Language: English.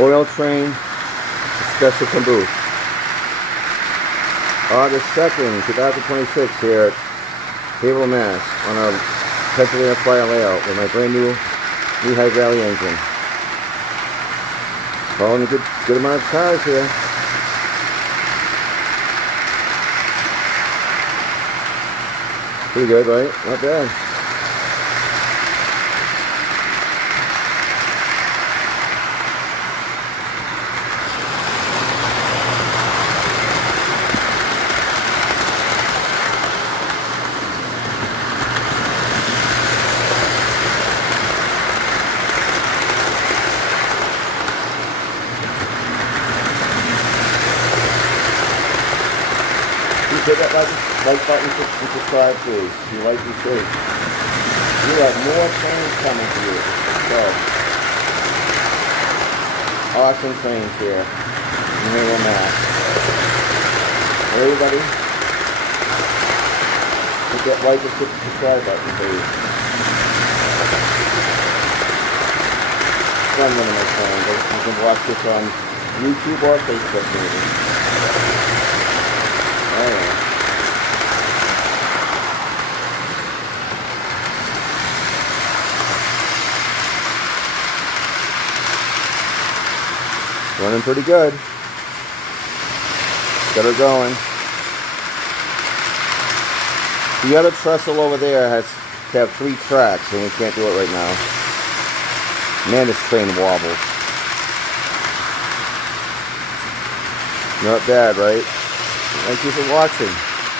Oil train, special caboose. August 2nd, 2026 here at Haverhill, Mass. On our Pennsylvania Flyer layout with my brand new Lehigh Valley engine. Hauling a good amount of cars here. Pretty good, right? Not bad. Hit that like button and subscribe, please. If you like this shape. We have more trains coming to you. So, awesome trains here in Haverhill, Mass. Everybody, hit that like and subscribe button, please. Run one of my trains. You can watch this on YouTube or Facebook, maybe. Running pretty good. Got her going. The other trestle over there has to have 3 tracks, and we can't do it right now. Man, this train wobbles. Not bad, right? Thank you for watching.